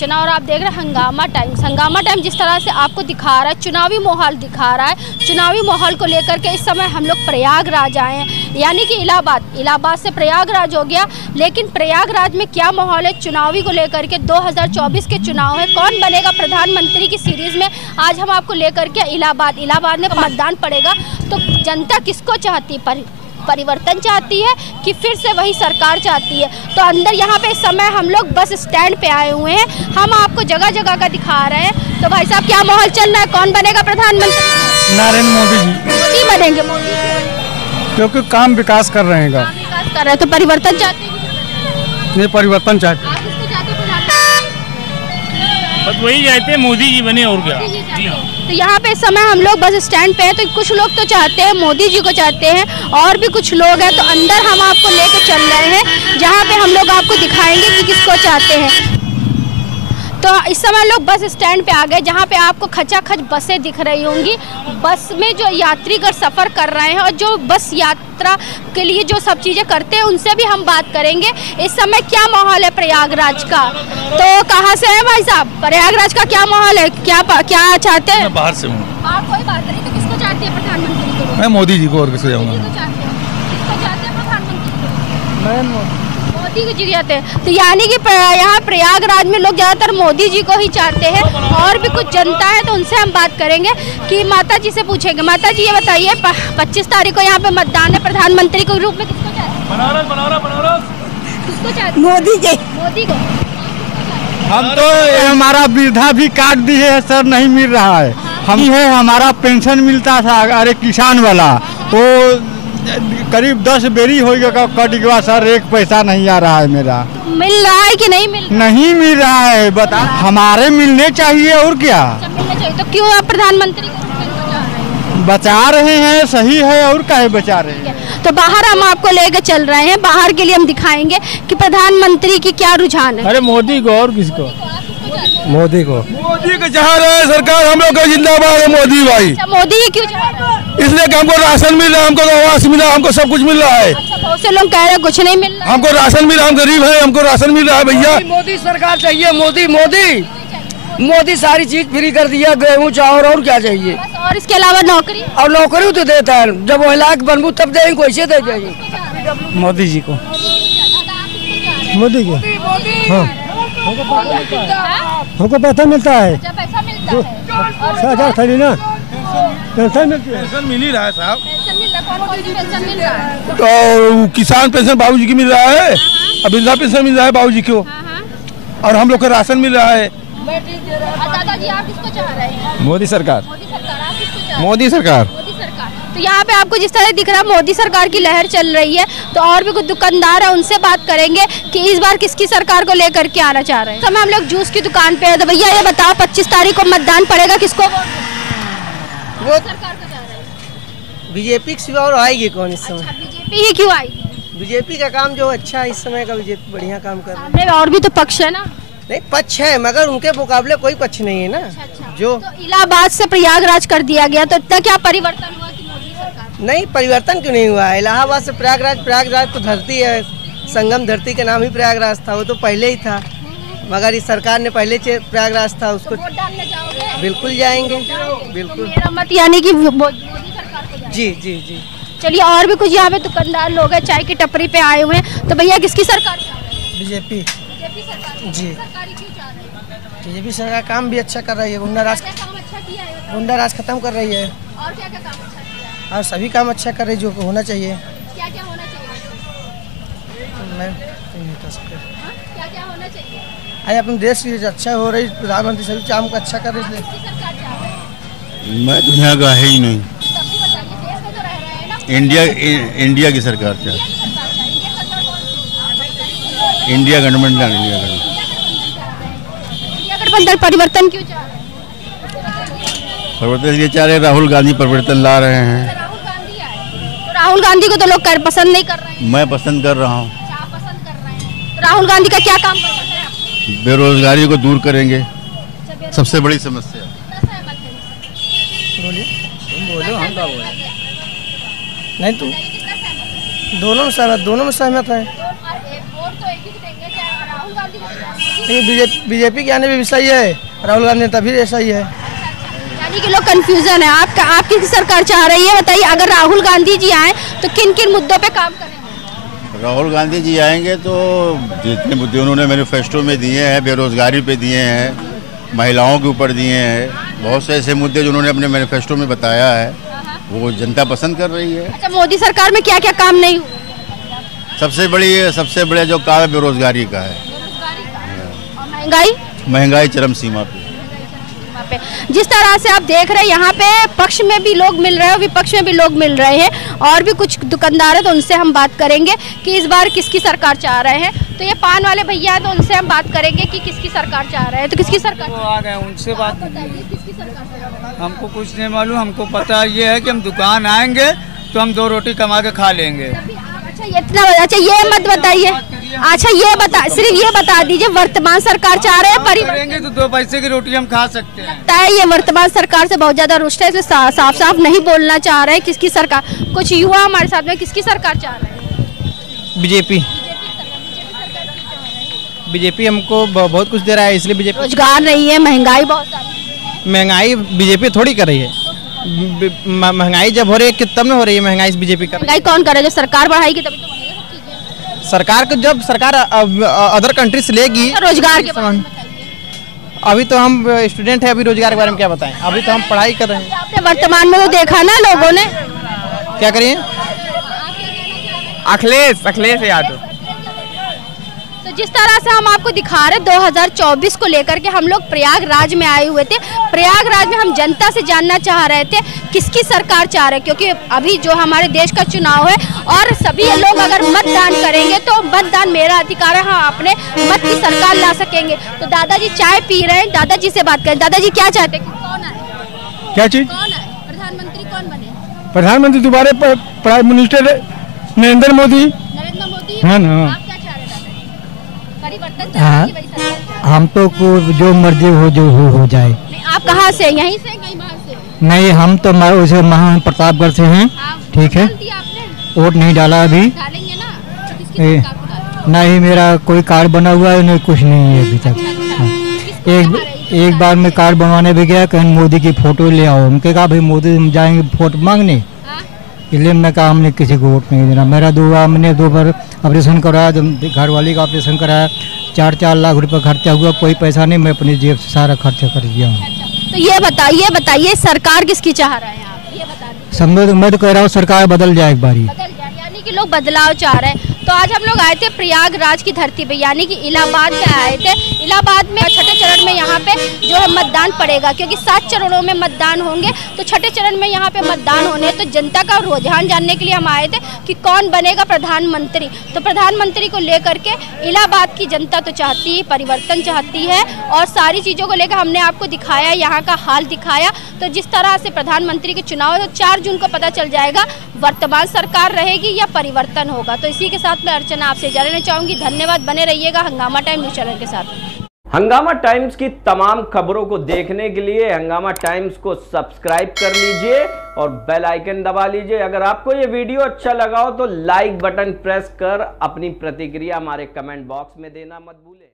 सूचना और आप देख रहे हैं हंगामा टाइम्स। हंगामा टाइम्स जिस तरह से आपको दिखा रहा है, चुनावी माहौल दिखा रहा है, चुनावी माहौल को लेकर के इस समय हम लोग प्रयागराज आए हैं, यानी कि इलाहाबाद से प्रयागराज हो गया। लेकिन प्रयागराज में क्या माहौल है चुनावी को लेकर के? 2024 के चुनाव है, कौन बनेगा प्रधानमंत्री की सीरीज में आज हम आपको लेकर के इलाहाबाद में मतदान पड़ेगा। तो जनता किसको चाहती है? परिवर्तन चाहती है कि फिर से वही सरकार चाहती है? तो अंदर यहाँ पे इस समय हम लोग बस स्टैंड पे आए हुए हैं, हम आपको जगह जगह का दिखा रहे हैं। तो भाई साहब क्या माहौल चल रहा है, कौन बनेगा प्रधानमंत्री? नरेंद्र मोदी जी। मोदी बनेंगे। मोदी क्योंकि काम विकास कर रहे हैं। विकास कर रहे हैं, तो परिवर्तन चाहते हैं? ये परिवर्तन चाहते हैं। आप किसको चाहते हैं? बस वही चाहते हैं, मोदी जी बने और क्या। तो यहाँ पे इस समय हम लोग बस स्टैंड पे हैं, तो कुछ लोग तो चाहते हैं मोदी जी को चाहते हैं और भी कुछ लोग हैं। तो अंदर हम आपको लेकर चल रहे हैं जहाँ पे हम लोग आपको दिखाएंगे कि किसको चाहते हैं। तो इस समय लोग बस स्टैंड पे आ गए जहाँ पे आपको खचाखच बसें दिख रही होंगी। बस में जो यात्रीगण सफ़र कर रहे हैं और जो बस यात्रा के लिए जो सब चीज़ें करते हैं उनसे भी हम बात करेंगे। इस समय क्या माहौल है प्रयागराज का? तो कहाँ से है भाई साहब? प्रयागराज का क्या माहौल है, क्या चाहते हैं? मैं बाहर से हूँ। आप कोई बात नहीं, तो किसको चाहते हैं प्रधानमंत्री को? मैं मोदी जी को और किसको जाऊँगा। किसको चाहते हैं प्रधानमंत्री को? नरेंद्र मोदी मोदी जी चाहते हैं। तो यानी कि यहाँ प्रयागराज में लोग ज़्यादातर मोदी जी को ही चाहते हैं। और भी कुछ जनता है तो उनसे हम बात करेंगे कि माता जी से पूछेंगे। माता जी ये बताइए 25 तारीख को यहाँ पे मतदान है, प्रधानमंत्री के रूप में किसको चाहते हैं? बनारस। किसको चाहते हैं? मोदी जी। मोदी को। हम तो हमारा वृद्धा भी काट दिए है सर, नहीं मिल रहा है। हम है हमारा पेंशन मिलता था, अरे किसान वाला, वो करीब 10 बेरी हो गया कट गया सर, एक पैसा नहीं आ रहा है मेरा। मिल रहा है कि नहीं मिल रहा? नहीं मिल रहा है, बता हमारे मिलने चाहिए और क्या। मिलना चाहिए। तो क्यों आप प्रधानमंत्री को चाह रहे हैं? बचा रहे हैं, सही है, और काहे बचा रहे हैं। तो बाहर हम आपको लेकर चल रहे हैं, बाहर के लिए हम दिखाएंगे कि प्रधानमंत्री की क्या रुझान है। अरे मोदी को और किसको? मोदी को। मोदी को चाह रहे हैं सरकार, हम लोग का जिंदाबाद है मोदी भाई। अच्छा, मोदी ही क्यों चाह रहे हैं? इसलिए कि हमको राशन मिल रहा है, हमको आवास मिला, हमको सब कुछ मिल रहा है। अच्छा, बहुत से लोग कह रहे हैं कुछ नहीं मिल रहा। हमको राशन मिला, हम गरीब हैं, हमको राशन मिल रहा है भैया। मोदी सरकार चाहिए, मोदी सारी चीज फ्री कर दिया, गेहूँ चावल, और क्या चाहिए? और इसके अलावा नौकरी? और नौकरी तो देता है, जब वो लाख बनबू तब देंगे, कैसे दे जाएंगे? मोदी जी को। मोदी को। हाँ, हमको पैसा मिलता है। अच्छा, पैसा मिलता है। 6000 खड़ी ना पेंशन मिलती है। पेंशन मिल ही रहा है साहब। पेंशन मिल रहा है, कौन-कौन सी पेंशन मिल रहा है? तो किसान पेंशन बाबूजी की मिल रहा है, अब वृद्धा पेंशन मिल रहा है बाबूजी को, और हम लोग को राशन मिल रहा है। दादाजी आप किसको चाह रहे हैं? मोदी सरकार। मोदी सरकार। आप किसको चाह रहे हैं? मोदी सरकार। मोदी सरकार। तो यहाँ पे आपको जिस तरह दिख रहा है मोदी सरकार की लहर चल रही है। तो और भी कुछ दुकानदार है, उनसे बात करेंगे कि इस बार किसकी सरकार को लेकर के आना चाह रहे हैं। समय हम लोग जूस की दुकान पे है। तो भैया ये बताओ 25 तारीख को मतदान पड़ेगा, किसको वोट दें? वो सरकार को चाह रहे हैं। बीजेपी के सिवा और आएगी कौन इस समय? अच्छा, बीजेपी ही क्यों आएगी? बीजेपी का काम जो अच्छा है इस समय का, बीजेपी बढ़िया काम कर रही है। सामने और भी तो पक्ष है ना? नहीं, पक्ष है, मगर उनके मुकाबले कोई पक्ष नहीं है ना। अच्छा। जो तो इलाहाबाद से प्रयागराज कर दिया गया, तो इतना क्या परिवर्तन हुआ कि मोदी सरकार? नहीं, परिवर्तन क्यों नहीं हुआ है? इलाहाबाद से प्रयागराज तो धरती है, संगम धरती का नाम ही प्रयागराज था, वो तो पहले ही था, मगर इस सरकार ने पहले प्रयागराज था उसको। वोट डालने जाओगे? बिल्कुल जाएंगे, बिल्कुल। मेरा मत यानी कि मोदी सरकार को जाएंगे। जी जी जी। चलिए, और भी कुछ यहाँ पे दुकानदार लोग हैं, चाय की टपरी पे आए हुए हैं। तो भैया किसकी सरकार चाह रहे हैं? बीजेपी। बीजेपी सरकार। जी। सरकार ही क्यों चाह रहे हैं? बीजेपी सरकार काम भी अच्छा कर रही है, गुंडा राज काम अच्छा किया है? खत्म कर रही है, और क्या क्या काम अच्छा किया है? और सभी काम अच्छा कर रही है जो होना चाहिए। क्या क्या होना चाहिए? मैं नहीं बता सकता। हाँ? क्या क्या होना चाहिए? आज अपने देश की अच्छा हो रही, प्रधानमंत्री सभी काम को अच्छा कर रही है। किसकी सरकार चाह रहे हैं? मैं दुनिया का है ही नहीं, तब भी बताइए, देश में तो रह रहे हैं ना। इंडिया की सरकार चाहे, इंडिया सरकार कौन सी? India government. इंडिया गठबंधन परिवर्तन क्यों चाह रहे हैं? परिवर्तन ये चाह रहे, राहुल गांधी परिवर्तन ला रहे हैं। राहुल गांधी आए, तो राहुल गांधी को तो लोग पसंद नहीं कर रहे हैं। मैं पसंद कर रहा हूँ। अच्छा, आप पसंद कर रहे हैं। तो राहुल गांधी का क्या काम कर रहे हैं आप? बेरोजगारी को दूर करेंगे, सबसे बड़ी समस्या। बोलिए, बोलो, हम क्या बोले? नहीं तो दोनों में सहमत है। वोट तो एक ही देंगे, चाहे राहुल गांधी को लेकिन बीजेपी के आने में भी सही है, राहुल गांधी नेता भी ऐसा ही है। यानी कि लोग कंफ्यूजन है। आप किस सरकार चाह रही है बताइए? अगर राहुल गांधी जी आए तो किन किन मुद्दों पे काम करेंगे? राहुल गांधी जी आएंगे तो जितने मुद्दे उन्होंने मैनिफेस्टो में दिए हैं, बेरोजगारी पे दिए हैं, महिलाओं के ऊपर दिए हैं, बहुत से ऐसे मुद्दे जो उन्होंने अपने मैनिफेस्टो में बताया है वो जनता पसंद कर रही है। अच्छा, मोदी सरकार में क्या क्या काम नहीं हुआ? सबसे बड़ा जो काम है बेरोजगारी का है। और महंगाई चरम सीमा पे। जिस तरह से आप देख रहे हैं यहाँ पे पक्ष में भी लोग मिल रहे हैं, विपक्ष में भी लोग मिल रहे हैं, और भी कुछ दुकानदार है तो उनसे हम बात करेंगे कि इस बार किसकी सरकार चाह रहे हैं। तो ये पान वाले भैया है तो उनसे हम बात करेंगे कि किसकी सरकार चाह रहे हैं। तो किसकी सरकार आ गए उनसे बात बताइए, किसकी सरकार? हमको कुछ नहीं मालूम। हमको पता ये है कि हम दुकान आएंगे तो हम 2 रोटी कमा के खा लेंगे। अच्छा ये मत बताइए। अच्छा सिर्फ ये बता दीजिए, वर्तमान सरकार चाह रहे हैं परिवर्तन तो 2 पैसे की रोटी हम खा सकते हैं। लगता है ये वर्तमान सरकार से बहुत ज्यादा रुष्ट है, इसलिए साफ साफ नहीं बोलना चाह रहे हैं किसकी सरकार। कुछ युवा हमारे साथ में, किसकी सरकार चाह रहे हैं? बीजेपी हमको बहुत कुछ दे रहा है, इसलिए बीजेपी। रोजगार नहीं है, महंगाई बहुत सारी। महंगाई बीजेपी थोड़ी कर रही है। महंगाई जब हो रही है तब में हो रही है महंगाई, बीजेपी कर रही है। महंगाई कौन करे? जब सरकार बढ़ाएगी तभी तो बढ़ेगा सब चीजें। सरकार को जब सरकार अदर कंट्री से लेगी रोजगार के बारे में अभी तो हम स्टूडेंट है, अभी रोजगार के बारे में क्या बताएं? अभी तो हम पढ़ाई कर रहे हैं। आपने वर्तमान में तो देखा ना लोगों ने। क्या करिए? अखिलेश यादव। तो जिस तरह से हम आपको दिखा रहे 2024 को लेकर के हम लोग प्रयागराज में आए हुए थे। प्रयागराज में हम जनता से जानना चाह रहे थे किसकी सरकार चाह रहे, क्योंकि अभी जो हमारे देश का चुनाव है और सभी लोग अगर मतदान करेंगे तो मतदान मेरा अधिकार है, हम अपने मत की सरकार ला सकेंगे। तो दादाजी चाय पी रहे हैं, दादाजी से बात करें। दादाजी क्या चाहते हैं, कौन आए? क्या चीज? कौन आए प्रधानमंत्री? कौन बने प्रधानमंत्री? दोबारा प्राइम मिनिस्टर नरेंद्र मोदी। नरेंद्र मोदी। हाँ ना। आप क्या चाह रहे हैं? परिवर्तन चाह रहे हैं कि वही सरकार चाह रहे हम तो जो मर्जी हो जाए। हैं? आप कहाँ से? यहीं से कहीं बाहर से? नहीं, हम तो उसे महान प्रतापगढ़ से हैं। ठीक है, डाल दिया आपने? वोट नहीं डाला अभी। डालेंगे ना? तो किसकी सरकार को डालेंगे? नहीं, मेरा कोई कार्ड बना हुआ है, नहीं कुछ नहीं है अभी तक। एक बार मैं कार्ड बनवाने भी गया, कहीं मोदी की फोटो ले आओ। हमके कहा भाई मोदी हम जाएंगे फोटो मांगने, इसलिए मैं कहा हमने किसी को वोट नहीं देना। मैंने 2 बार ऑपरेशन कराया, घर वाली का ऑपरेशन कराया, 4 लाख रुपए खर्चा हुआ, कोई पैसा नहीं, मैं अपनी जेब से सारा खर्चा कर दिया हूँ। तो ये बताइए सरकार किसकी चाह रहे हैं आप? ये बता दीजिए। समझो, मैं तो कह रहा हूँ सरकार बदल जाए एक बारी। बदल जाए यानी कि लोग बदलाव चाह रहे हैं। तो आज हम लोग आए थे प्रयागराज की धरती पे, यानी कि इलाहाबाद में आए थे। इलाहाबाद में छठे चरण में यहाँ पे जो है मतदान पड़ेगा, क्योंकि 7 चरणों में मतदान होंगे। तो छठे चरण में यहाँ पे मतदान होने, तो जनता का रुझान जानने के लिए हम आए थे कि कौन बनेगा प्रधानमंत्री। तो प्रधानमंत्री को लेकर के इलाहाबाद की जनता तो चाहती है, परिवर्तन चाहती है, और सारी चीज़ों को लेकर हमने आपको दिखाया, यहाँ का हाल दिखाया। तो जिस तरह से प्रधानमंत्री के चुनाव है तो 4 जून को पता चल जाएगा वर्तमान सरकार रहेगी या परिवर्तन होगा। तो इसी के साथ मैं अर्चना आपसे इजाज़त लेना चाहूँगी। धन्यवाद, बने रहिएगा हंगामा टाइम न्यूज़ चैनल के साथ। हंगामा टाइम्स की तमाम खबरों को देखने के लिए हंगामा टाइम्स को सब्सक्राइब कर लीजिए और बेल आइकन दबा लीजिए। अगर आपको ये वीडियो अच्छा लगा हो तो लाइक बटन प्रेस कर अपनी प्रतिक्रिया हमारे कमेंट बॉक्स में देना मत भूलें।